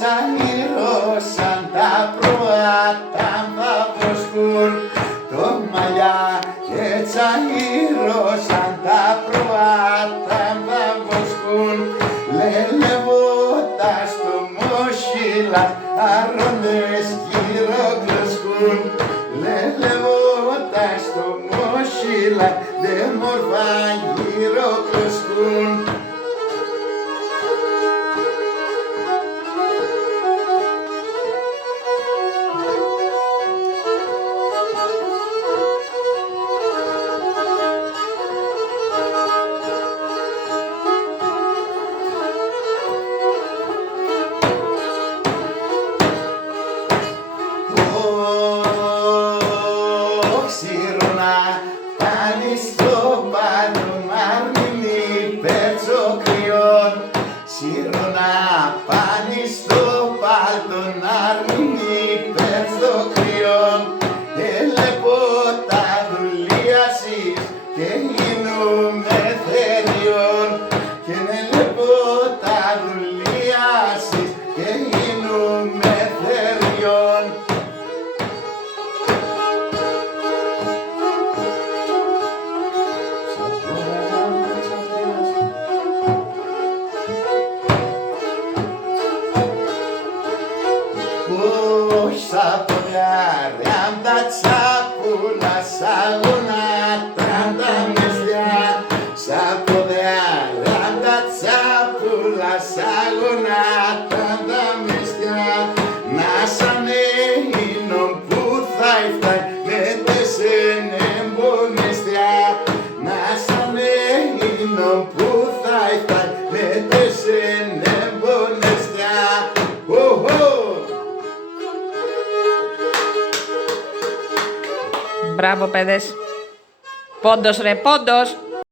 τσαϊρώσαν τα προάτα θα βοσκούν το μαλλιά και τσαϊρώσαν τα προάτα θα βοσκούν λελεύοντα στο μόσχυλα αρώνες γυροκλωσκούν λελεύοντα στο μόσχυλα δε μορφά γυροκλωσκούν. Σιρούνα πάλι στο παλτον αρμηνή πετσοκριών Σιρούνα πάλι στο παλτον αρμηνή πετσοκριών ελεπότα δουλειάσεις και γίνουμε θεριών και ελεπότα δουλειάσεις και γίνουμε θεριών. Στα ποδιά τα τσάπουλα σαγωνά τα μεστιά στα ποδιά τα τσάπουλα σαγωνά τα μεστιά να σαν έγινον που θα φτάει με τεσεν εμπονεστιά να σαν έγινον που θα φτάει με τεσεν εμπονεστιά. Μπράβο παιδες. Πόντος ρε, πόντος.